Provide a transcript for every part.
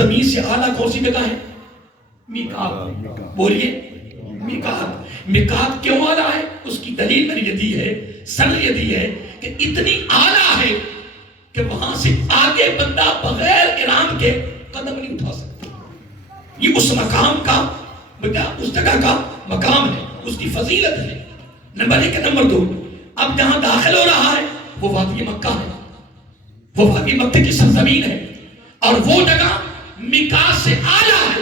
زمین سے اعلیٰ کون سی جگہ ہے؟ میقات. بولیے میقات. میقات کیوں اعلیٰ ہے؟ اس کی دلیل میں نے یہ دی ہے، سند یہ دی ہے کہ اتنی اعلیٰ ہے کہ وہاں سے آگے بندہ بغیر احرام کے قدم نہیں اٹھا سکتا. یہ اس مقام کا، اس جگہ کا مقام ہے، اس کی فضیلت ہے. نمبر 1. نمبر 2، اب جہاں داخل ہو رہا ہے وہ وادی مکہ ہے، وہ وادی مکہ کی سرزمین ہے، اور وہ جگہ میقات سے اعلیٰ ہے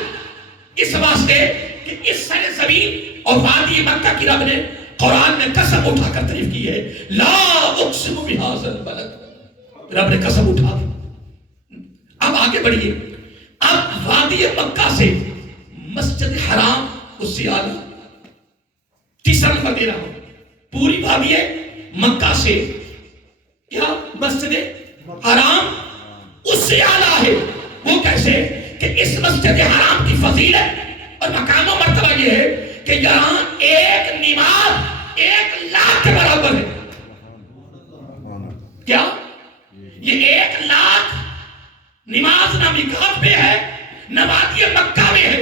اس واسطے کہ اس سرزمین اور وادی مکہ کی رب نے قرآن میں قسم اٹھا کر تعریف کی ہے. لا اقسم بہذا البلد، رب نے قسم اٹھا دی. اب آگے بڑھیے. اب وادی مکہ سے مسجد حرام اس سے اعلیٰ. تیسرا نمبر دے رہا ہوں، پوری وادی مکہ سے کیا مسجد حرام اس سے اعلیٰ ہے. وہ کیسے؟ کہ اس مسجد حرام کی فضیلت اور مقام و مرتبہ یہ ہے کہ یہاں ایک نماز 1,00,000 کے برابر ہے. کیا یہ 1,00,000 نماز نہ میقات پہ ہے نہ وادی مکہ میں ہے؟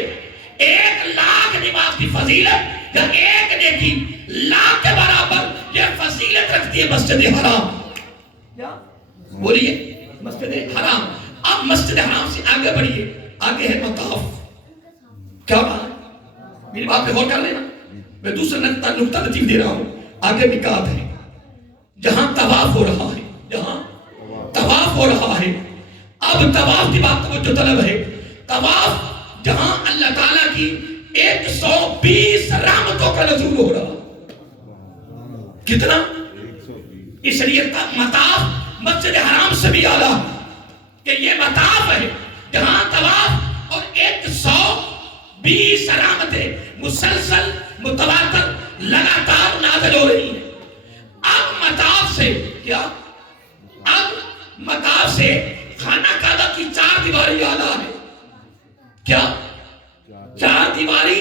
1,00,000 نماز کی فضیلت یا ایک نیکی 1,00,000 کے برابر یہ فضیلت رکھتی ہے مسجد حرام. بولیے مسجد حرام. اب مسجد حرام سے آگے بڑھیے. آگے ہے مطاف. کیا بات ہے؟ میری بات پہ غور کر لینا. میں دوسرا نقطہ لطیف دے رہا ہوں. آگے میقات ہے جہاں طواف ہو رہا ہے، جہاں طواف ہو رہا ہے. اب طواف کی بات توجہ طلب ہے. طواف جہاں اللہ تعالیٰ کی 120 رحمتوں کا نزول ہو رہا. کتنا؟ اس لیے مطاف مسجد حرام سے بھی اعلیٰ کہ یہ مطاف ہے جہاں طواف اور 120 رحمتیں مسلسل متواتر لگاتار نازل ہو رہی ہیں. اب مطاف سے کیا؟ اب مطاف سے خانہ کعبہ کی 4 دیواری اعلیٰ ہے. کیا 4 دیواری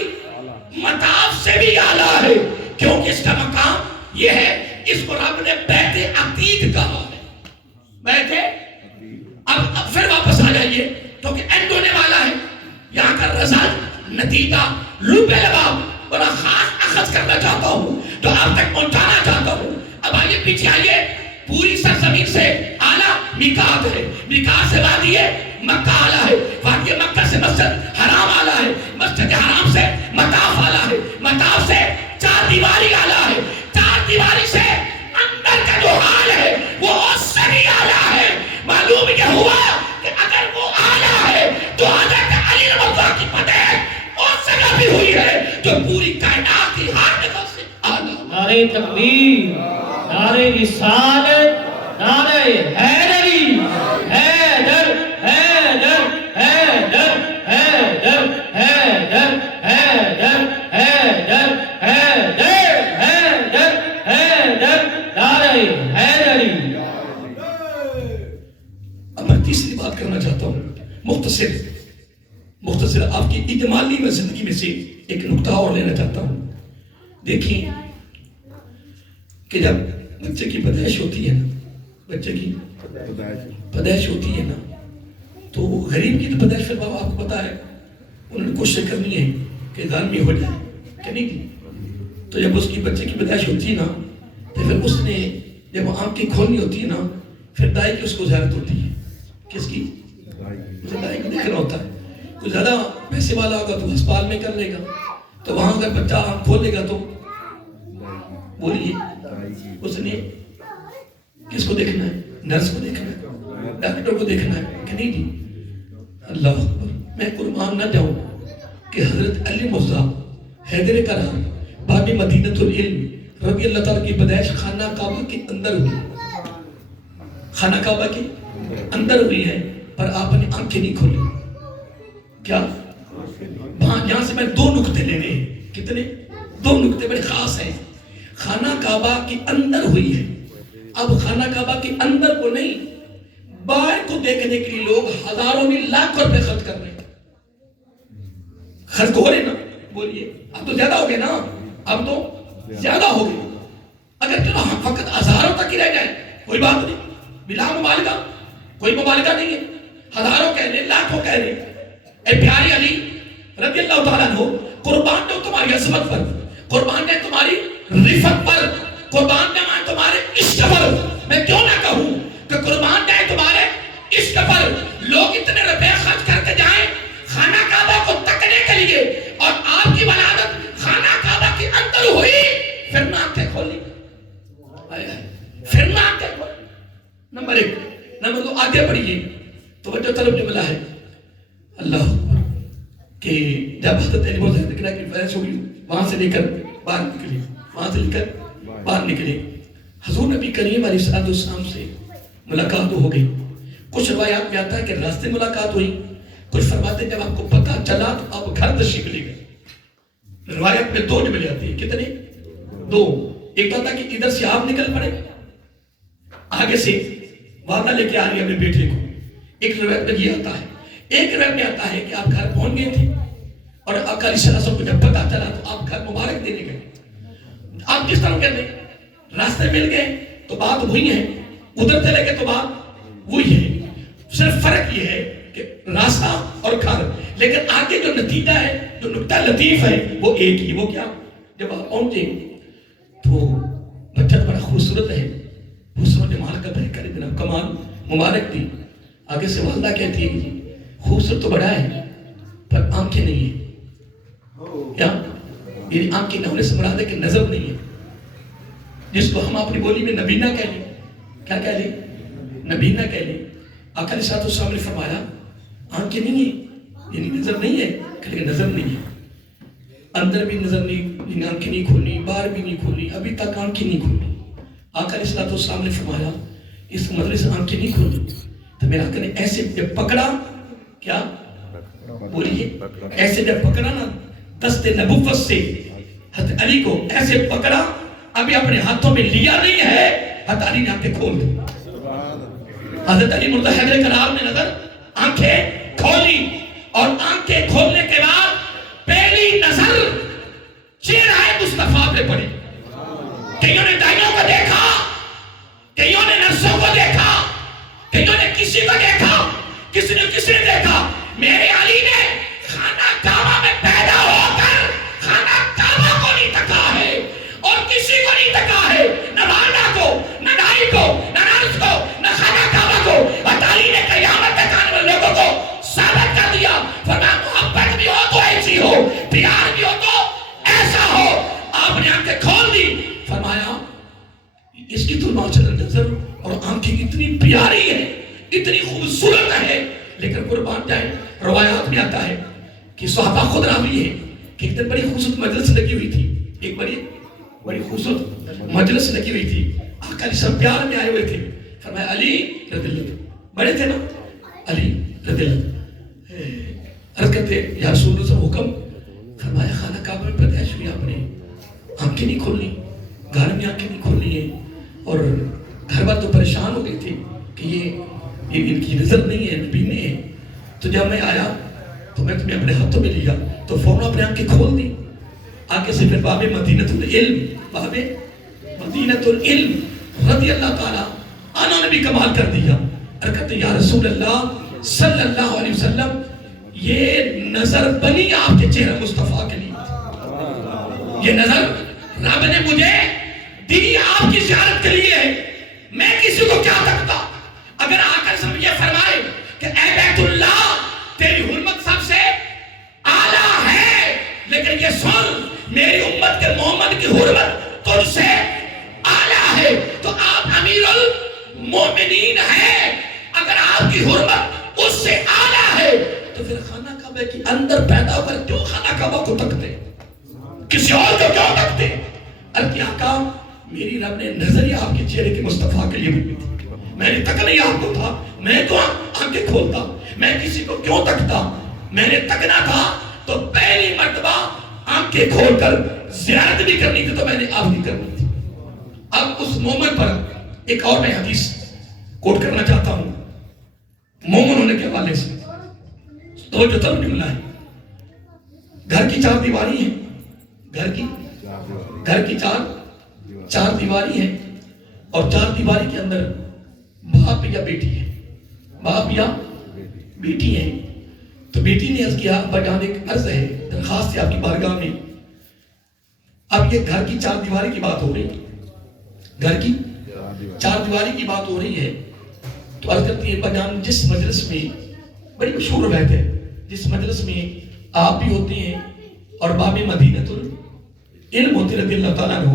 مطاف سے بھی اعلیٰ ہے؟ کیونکہ اس کا مقام یہ ہے، اس کو رب نے بیت عتیق کہا ہے. بیت اب پھر واپس آ جائیے کیونکہ اینڈ ہونے والا ہے. یہاں کا رزق نتیجہ لب لباب بڑا خاص اخذ کرنا چاہتا ہوں تو آپ تک پہنچانا چاہتا ہوں. اب آئیے پیچھے آئیے. پوری سرزمین سے اعلیٰ میقات ہے. میقات سے وادی مکہ اعلیٰ ہے. وادی مکہ سے مسجد حرام اعلیٰ ہے. مسجد حرام سے مطاف اعلیٰ ہے. مطاف سے 4 دیواری اعلیٰ ہے. 4 دیواری سے اندر کا جو حال ہے وہ اس سے بھی اعلیٰ ہے. معلوم یہ ہوا کہ اگر وہ اعلیٰ ہے تو حضرت علی رضی اللہ کی فتح اس جگہ بھی ہوئی ہے جو پوری کائنات کی ہر جگہ سے اعلیٰ. نعرہ تکبیر، نعرہ رسالت، نعرہ حیدری، حیدر حیدر حیدر حیدر حیدر حیدر حیدر حیدر حیدر حیدر نعرہ حیدری. اب میں تیسری بات کرنا چاہتا ہوں، مختصر آپ کی اجمالی میں زندگی میں سے ایک نقطہ اور لینا چاہتا ہوں. دیکھیں کہ جب بچے کی پیدائش ہوتی ہے نا، بچے کی پیدائش ہوتی ہے نا، تو غریب کی تو پیدائش پھر بابا آپ کو پتا ہے انہوں نے کوشش کرنی ہے کہ ظالمی ہو جائے کہ نہیں کی. تو جب اس کی بچے کی پیدائش ہوتی ہے نا تو پھر اس نے جب آنکھیں کھولنی ہوتی ہے نا پھر دائی کی اس کو زیارت ہوتی ہے. کس کی؟ اسے دائی کو دیکھنا ہوتا ہے. کوئی زیادہ پیسے والا ہوگا تو ہسپتال میں کر لے گا، تو وہاں اگر بچہ آنکھ کھول لے گا تو بولیے اس نے کس کو دیکھنا ہے؟ نرس کو دیکھنا ہے، ڈاکٹر کو دیکھنا ہے کہ نہیں جی. اللہ اکبر. میں قربان نہ جاؤں کہ حضرت علی مرزا حیدر کرام باب مدینۃ العلم رضی اللہ تعالیٰ کی پیدائش خانہ کعبہ کے اندر ہوئی. خانہ کعبہ کے اندر ہوئی ہے پر آپ نے آنکھیں نہیں کھولی. کیا؟ یہاں سے میں 2 نقطے لینے ہیں. کتنے؟ 2 نقطے بڑے خاص ہیں. خانہ کعبہ کے اندر ہوئی ہے. اب خانہ کعبہ کے اندر کو نہیں، باہر کو دیکھنے کے لیے لوگ ہزاروں نہیں لاکھ روپے خرچ کر رہے ہیں. خرچ ہو رہے نا؟ بولیے اب تو زیادہ ہو گئے نا، اب تو زیادہ ہو گئے. اگر چلو ہم فقط ہزاروں تک ہی رہ جائیں کوئی بات نہیں، بلا مبالغہ، کوئی مبالغہ نہیں ہے. ہزاروں کہہ رہے، لاکھوں کہہ رہے، اے پیارے علی رضی اللہ تعالیٰ عنہ، قربان دو تمہاری عظمت پر، قربان دے تمہاری رفت پر، قربان دے میں تمہارے عشق پر. میں کیوں نہ کہوں کہ قربان دے تمہارے عشق پر. لوگ اتنے روپے خرچ کر کے جائیں خانہ کعبہ کو تکنے کے لیے، اور آپ کی ولادت خانہ کعبہ کے اندر ہوئی، پھر نہ آنکھیں کھولی، پھر نہ آنکھیں کھولی. نمبر 1. نمبر 2، آگے بڑھیے. توجہ طلب جملہ ہے اللہ اکبر کہ جب حضرت علی بہت ذکر کی فیض ہوئی، وہاں سے لے کر باہر نکلے، وہاں سے لے کر باہر نکلے، حضور نبی کریم علیہ السلام سے ملاقات ہو گئی. کچھ روایات میں آتا ہے کہ راستے ملاقات ہوئی، کچھ فرماتے ہیں جب آپ کو پتہ چلا تو آپ گھر تشریف لے گئے. روایت میں 2 جملے آتے ہیں. کتنے؟ 2. ایک آتا کہ ادھر سے آپ نکل پڑے، آگے سے وعدہ لے کے آ رہی ہے اپنے بیٹے کو. ایک روایت میں یہ آتا ہے. ایک روایت میں آتا ہے کہ آپ گھر پہنچ گئے تھے اور آقا علیہ السلام کو جب پتہ چلا تو آپ گھر مبارک دینے گئے. آپ کس طرح کرنے؟ راستے مل گئے تو بات وہی ہے، ادھر چلے گئے تو بات وہی ہے. صرف فرق یہ ہے کہ راستہ اور گھر، لیکن آگے جو نتیجہ ہے، جو نکتہ لطیف ہے وہ ایک ہی. وہ کیا؟ جب آپ پہنچے تو بچہ بڑا خوبصورت ہے، خوبصورت جمال کا بہتر جناب کمال مبارک دی. آگے سے والدہ کہتی ہے کہ خوبصورت تو بڑا ہے پر آنکھیں نہیں ہے. کیا؟ یہ آنکھیں نہ ہونے سے مراد ہے کہ نظر نہیں ہے، جس کو ہم اپنی بولی میں نبینہ کہہ لیں. کیا کہہ لیں؟ نبینہ کہہ لیں. آقا علیہ السلام نے فرمایا آنکھیں نہیں ہیں، یعنی نظر نہیں ہے، کہ نظر نہیں ہے، اندر بھی نظر نہیں، آنکھیں نہیں کھولنی، باہر بھی نہیں کھولنی، ابھی تک آنکھیں نہیں کھولنی. آقا علیہ السلام نے فرمایا اس مطلب سے آنکھیں نہیں کھولنی. تو میرا آقا نے ایسے جب پکڑا، کیا بولیے، ایسے جب پکڑا نا دست نبوت سے حضرت علی کو ایسے پکڑا، ابھی اپنے ہاتھوں میں لیا نہیں ہے، حضرت علی نے آنکھیں کھول دی. حضرت علی مرتضی حیدر کرار نے نظر آنکھیں کھولی، اور آنکھیں کھولنے کے بعد پہلی نظر چہرہ مصطفیٰ پہ پڑی. کئیوں نے دائیوں کو دیکھا، کئیوں نے نرسوں کو دیکھا، کئیوں نے کسی کو دیکھا، کسی نے دیکھا. میرے علی نے خانہ کعبہ میں پیدا ہو کر خانہ کعبہ کو نہیں تکا ہے اور کسی کو نہیں تکا ہے، نہ والدہ کو، نہ دائی کو، نہ نرس کو، نہ خانہ کعبہ کو. علی نے قیامت تک آنے والے لوگوں کو ثابت کر دیا. فرمایا محبت بھی ہو تو ایسی ہو، پیار بھی ہو تو ایسا ہو. آپ نے آنکھیں کھول دی. فرمایا اس کی تو ماشاءاللہ نظر اور آنکھیں اتنی پیاری ہے، اتنی خوبصورت ہے، لیکن قربان جائیں روایات میں آتا ہے کہ صحابہ خود راوی ہے کہ ایک دن بڑی خوبصورت مجلس لگی ہوئی تھی، ایک بڑی خوبصورت مجلس لگی ہوئی تھی. آقا علیہ السلام پیار میں آئے ہوئے تھے. فرمایا علی رضی اللہ بڑے تھے نا، علی رضی اللہ عرض کرتے یا رسول اللہ حکم. فرمایا خانہ کعبہ میں پیدائش ہوئی، آپ نے آنکھیں نہیں کھولنی، گھر میں آنکھیں نہیں کھولنی ہے. اور گھر بار تو پریشان ہو گئی تھی کہ یہ ان کی نظر نہیں ہے، نبینے ہیں. تو جب میں آیا تو میں تمہیں اپنے ہاتھوں میں لیا تو فوراً اپنے آنکھیں کھول دی. آگے سے پھر باب مدینۃ العلم، باب مدینۃ العلم رضی اللہ تعالیٰ عنہ نے بھی کمال کر دیا. کہتے یا رسول اللہ صلی اللہ علیہ وسلم یہ نظر بنی آپ کے چہرہ مصطفیٰ کے لیے، یہ نظر رب نے مجھے دی آپ کی زیارت کے لیے ہے. میں کسی کو کیا تکتا؟ اگر آقا صلی یہ فرمائے کہ اے بیت اللہ تیری حرمت سب سے اعلیٰ ہے، لیکن یہ سن میری امت کے محمد کی حرمت تجھ سے اعلیٰ ہے، تو آپ امیر المومنین ہیں. اگر آپ کی حرمت اس سے اعلیٰ ہے تو پھر خانہ کعبہ کے اندر پیدا ہو کر کیوں خانہ کعبہ کو تکتے، کسی اور کو کیوں تکتے؟ ارے آقا میری رب نے نظر ہی آپ کے چہرے کے مصطفیٰ کے لیے بنی تھی، میں نے تکنا ہی آپ کو تھا. میں تو آنکھیں کھولتا، میں کسی کو کیوں تکتا؟ میں نے تکنا تھا تو پہلی مرتبہ آنکھیں کھول کر زیارت بھی کرنی تھی تو میں نے آپ بھی کرنی تھی. اب اس مومن پر ایک اور میں حدیث کوٹ کرنا چاہتا ہوں مومن ہونے کے حوالے سے. تو جو طرف جملہ ہے، گھر کی 4 دیواری ہیں، گھر کی چار دیواری ہیں، اور 4 دیواری کے اندر باپ یا بیٹی ہے، باپ یا بیٹی ہے. تو بیٹی نے عرض کیا ابا جان ایک عرض ہے، درخواست ہے آپ کی بارگاہ میں. اب یہ گھر کی چار دیواری کی بات ہو رہی ہے، گھر کی چار دیواری کی بات ہو رہی ہے. تو عرض کرتی ہے ابا جان جس مجلس میں، بڑی مشہور روایت ہے، جس مجلس میں آپ بھی ہوتے ہیں اور باب مدینۃ العلم ہوتے رضی اللہ تعالیٰ عنہ،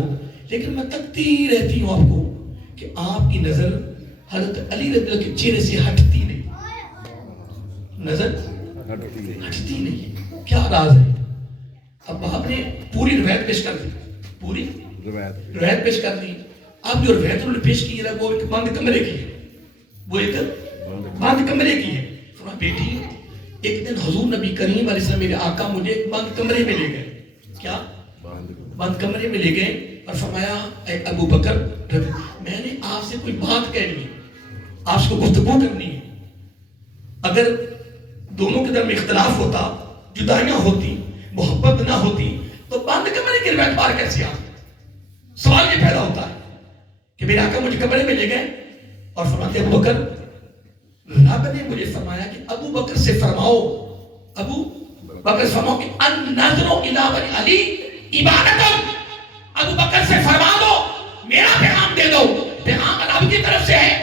لیکن میں تکتی رہتی ہوں آپ کو کہ آپ کی نظر حضرت علی رضی اللہ کے چہرے سے ہٹتی نہیں، نظر ہٹتی نہیں. کیا راز ہے؟ اب آپ نے پوری روایت پیش کر دی، پوری روایت پیش کر دی. آپ جو روایت انہوں نے پیش کی ہے وہ ایک بند کمرے کی ہے، وہ ایک بند کمرے کی ہے. فرمایا بیٹی ایک دن حضور نبی کریم علیہ السلام میرے آقا مجھے ایک بند کمرے میں لے گئے. کیا؟ بند کمرے میں لے گئے اور فرمایا اے ابو بکر میں نے آپ سے کوئی بات کہنی ہے، آپ سے گفتگو کرنی ہے. اگر دونوں کے درمیان اختلاف ہوتا، جدائیاں ہوتی، محبت نہ ہوتی تو بند کمرے کی روایت بار کیسے آتی؟ سوال یہ پیدا ہوتا ہے کہ میرے آقا مجھے کمرے میں لے گئے اور فرماتے ابو بکر، رب نے مجھے فرمایا کہ ابو بکر سے فرماؤ، ابو بکر سے فرماؤ کہ النظر الی وجه علی عبادت. ابو بکر سے فرما دو، میرا پیغام دے دو، پیغام رب کی طرف سے ہے،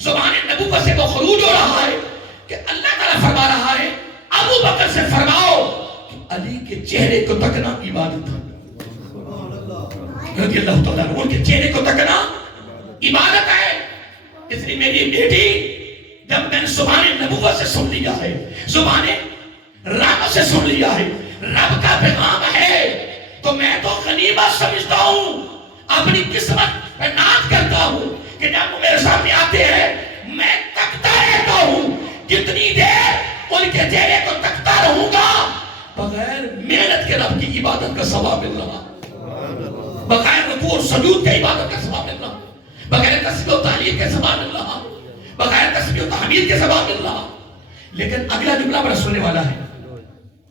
زبان نبوت سے وہ خروج ہو رہا ہے کہ اللہ تعالیٰ فرما رہا ہے ابو بکر سے فرماؤ کہ علی کے چہرے کو تکنا عبادت ہے. رضی اللہ تعالیٰ عنہ ان کے چہرے کو تکنا عبادت ہے. اس لیے میری بیٹی جب میں نے زبان نبوت سے سن لیا ہے، زبان رحمت سے سن لیا ہے، رب کا پیغام ہے، تو میں تو غنیمت سمجھتا ہوں، اپنی قسمت میں ناز کرتا ہوں کہ جب وہ میرے سامنے آتے ہیں میں تکتا رہتا ہوں. جتنی دیر ان کے چہرے کو تکتا رہوں گا بغیر محنت کے رب کی عبادت کا ثواب مل رہا، بغیر رکوع اور سجود کے عبادت کا ثواب مل رہا، بغیر تسبیح و تحلیل کے ثواب مل رہا، بغیر تسبیح و تحمید کے ثواب مل رہا. لیکن اگلا جملہ بڑا سننے والا ہے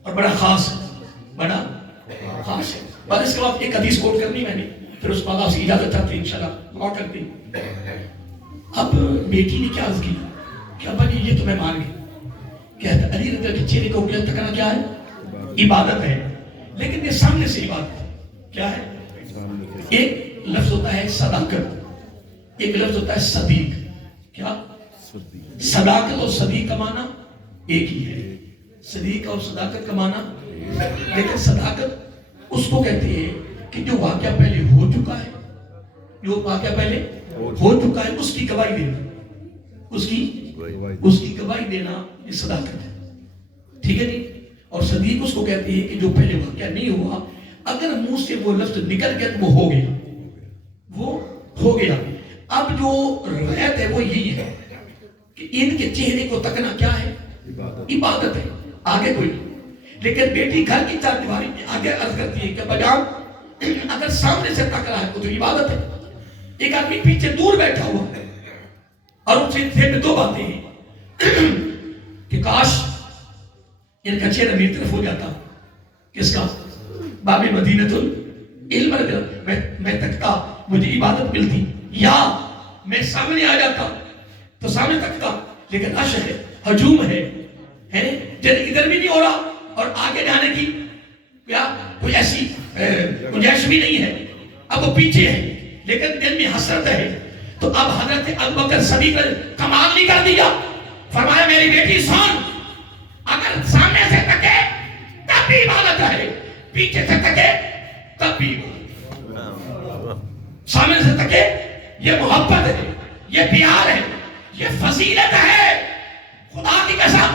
اور بڑا خاص ہے، بڑا خاص ہے. بس اس کے بعد ایک حدیث کوٹ کرنی میں نے، پھر اس بعد آپ سے اجازت چاہتے ہیں انشاءاللہ دعا کرتے ہیں. اب بیٹی نے کیا عرض کی کہ ابا جی یہ تو میں مان گئی کہ علی رضی اللہ کے چہرے کو اگلا تکنا کیا ہے؟ عبادت ہے. لیکن یہ سامنے سے عبادت کیا ہے؟ ایک لفظ ہوتا ہے صداقت، ایک لفظ ہوتا ہے صدیق. کیا؟ صداقت اور صدیق کا معنی ایک ہی ہے، صدیق اور صداقت کا معنی. لیکن صداقت اس کو کہتے ہیں کہ جو واقعہ پہلے ہو چکا ہے، جو واقعہ پہلے ہو چکا ہے اس کی گواہی دینا، اس کی گواہی دینا یہ صداقت ہے. ٹھیک ہے جی. اور صدیق اس کو کہتے ہیں کہ جو پہلے واقعہ نہیں ہوا اگر منہ سے وہ لفظ نکل گیا تو وہ ہو گیا، وہ ہو گیا. اب جو روایت ہے وہ یہی ہے کہ ان کے چہرے کو تکنا کیا ہے؟ عبادت ہے، آگے کوئی نہیں. لیکن بیٹی گھر کی چار دیواری میں آگے عرض کرتی ہے کہ بجام اگر سامنے سے تک رہا ہے تو عبادت ہے. ایک آدمی پیچھے دور بیٹھا ہوا ہے اور ان سے میں دو باتیں ہیں کہ کاش ان کا چہرہ میری طرف ہو جاتا. کس کا؟ باب مدینۃ العلم. میں تکتا مجھے عبادت ملتی، یا میں سامنے آ جاتا تو سامنے تکتا. لیکن عش ہے، ہجوم ہے، ادھر بھی نہیں ہو رہا اور آگے جانے کی کیا کوئی ایسی گنجائش بھی نہیں ہے. اب وہ پیچھے ہے لیکن دل میں حسرت ہے. تو اب حضرت ابوبکر صدیق نے کمال نہیں کر دیا، فرمایا میری بیٹی سن، اگر سامنے سے تکے تب بھی عبادت ہے، پیچھے سے تکے تب بھی عبادت. سامنے سے تکے یہ محبت ہے، یہ پیار ہے، یہ فضیلت ہے. خدا کی قسم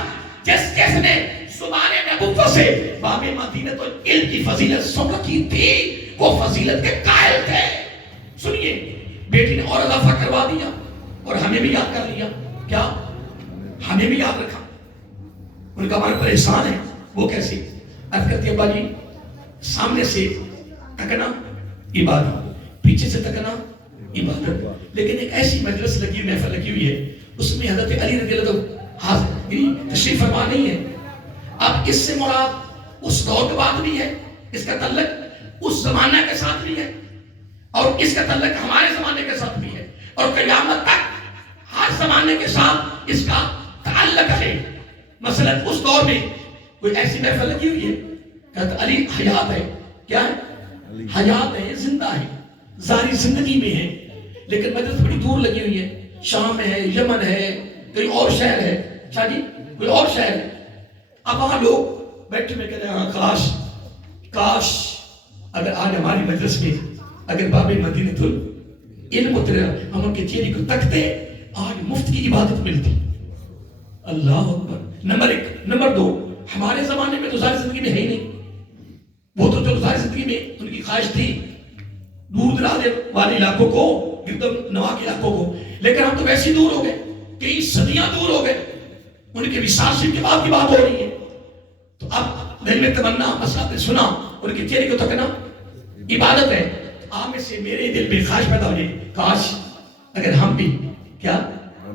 جس نے زبان نبوت سے باب مدینۃ العلم کی فضیلت سن رکھی تھی وہ فضیلت کے قائل تھے. سنیے بیٹی نے اور اضافہ کروا دیا اور ہمیں بھی یاد کر لیا. کیا؟ ہمیں بھی یاد رکھا. ان کا ہمارے پر احسان ہے. وہ کیسے؟ عرض کرتی ہے ابا جی سامنے سے تکنا عبادت، پیچھے سے تکنا عبادت. لیکن ایک ایسی مجلس لگی ہوئی، محفل لگی ہوئی ہے، اس میں حضرت علی رضی اللہ عنہ تشریف فرما نہیں ہے. اب اس سے مراد اس دور کے بعد بھی ہے، اس کا تعلق اس زمانہ کے ساتھ بھی ہے اور اس کا تعلق ہمارے زمانے کے ساتھ بھی ہے اور قیامت تک ہر زمانے کے ساتھ اس کا تعلق ہے. مثلا اس دور میں کوئی ایسی محفل لگی ہوئی ہے کہتا علی حیات ہے. کیا ہے؟ حیات ہے, زندہ ہے, ظاہری زندگی میں ہے, لیکن مجلس بڑی دور لگی ہوئی ہے, شام ہے, یمن ہے, کوئی اور شہر ہے, اچھا جی کوئی اور شہر ہے. اب وہاں لوگ بیٹھے میں کہتے ہیں کاش کاش اگر آج ہماری مجلس میں اگر باب مدینہ علم اترے, ہم ان کے چہرے کو تکتے, آج مفت کی عبادت ملتی. اللہ اکبر. نمبر 1. نمبر 2, ہمارے زمانے میں تو ظاہر زندگی میں ہے ہی نہیں. وہ تو جو ظاہر زندگی میں ان کی خواہش تھی دور دراز والے علاقوں کو, گردم نواح کے علاقوں کو, لیکن ہم تو ویسے دور ہو گئے, کئی صدیاں دور ہو گئے. ان کے وصال شریف کے بعد کی بات ہو رہی ہے. تو اب دل میں تمنا, مسئلہ سنا, ان کے چہرے کو تکنا عبادت ہے. آپ میں سے میرے دل میں خواہش پیدا ہو جائے, کاش اگر ہم بھی کیا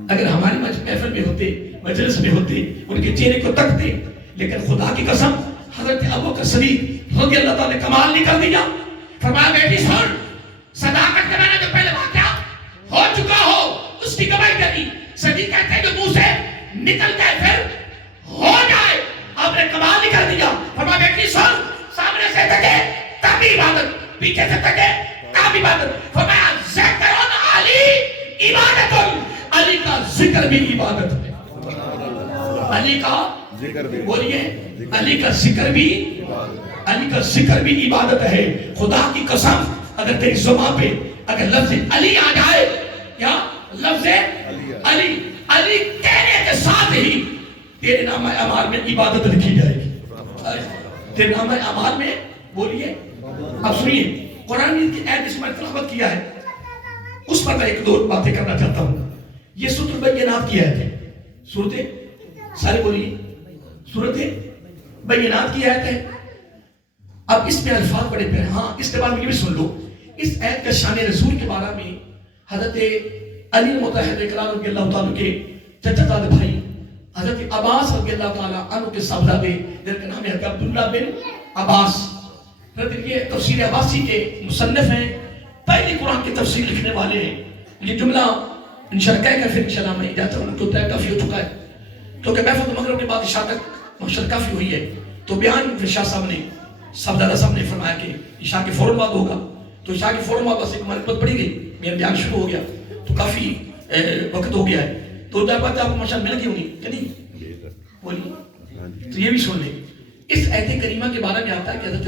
اگر ہماری محفل میں ہوتے, مجلس میں ہوتے, ان کے چہرے کو تکتے. لیکن خدا کی قسم حضرت ابوبکر صدیق رضی اللہ تعالیٰ نے کمال نہیں کر دیا. فرمایا بیٹی سن, صداقت کا میں نے جو پہلے واقعہ ہو چکا ہو اس کی گواہی کرنی. صدیق کہتے ہیں جو منہ سے نکلتا ہے پھر ہو جائے. آپ نے کمال نہیں کر دیا. فرمایا بیٹی سن, سامنے سے تکے تب عبادت, پیچھے سے تکے تب عبادت. فرمایا ذکر علی عبادت, علی کا ذکر بھی عبادت ہے. علی کا ذکر بھی, بولیے علی کا ذکر بھی, علی کا ذکر بھی عبادت ہے. خدا کی قسم اگر تیری زبان پہ اگر لفظ علی آ جائے, کیا لفظ علی, علی کہنے کے ساتھ ہی تیرے نام اعمال میں عبادت لکھی جائے گی. تیرے نام اعمال میں, بولیے. اب سنیے, قرآن کی آیت اس میں تلاوت کیا ہے, اس پر میں ایک دو باتیں کرنا چاہتا ہوں. یہ سورۃ البینات کی آیت ہے. سورۃ سارے بولیے, سورۃ بینات کی آیت ہے. اب اس میں الفاظ بڑے پیارے. ہاں اس کے بعد یہ بھی سن لو, اس آیت کا شان رسول کے بارے میں حضرت علی مطہر اکرام رضی اللہ تعالیٰ کے چچا زادے بھائی حضرت عباس رضی اللہ تعالیٰ عنہ کے صاحبزادے جن کا نام ہے حضرت عبداللہ بن عباس, حضرت یہ تفسیر عباسی کے مصنف ہیں, پہلی قرآن کی تفسیر لکھنے والے ہیں. یہ جملہ انشاءاللہ کہہ کر پھر انشاءاللہ میں جاتا ہوں کہ طے کافی ہو چکا ہے, کیونکہ محفل مغرب کے بعد عشاء تک محشر کافی ہوئی ہے. تو بیان پھر شاہ صاحب نے صاحبزادہ صاحب نے فرمایا کہ عشاء کے فوراً بعد ہوگا. تو عشاء کے فوراً بعد بس ایک منقبت پڑی گئی, میرا بیان شروع ہو گیا, تو کافی وقت ہو گیا ہے. تو دیر بعد آپ کو ماشاء مل گئی ہونی کہ نہیں, بولیے. تو یہ بھی سن لیں, اس آیت کریمہ کے بارے میں آتا ہے کہ حضرت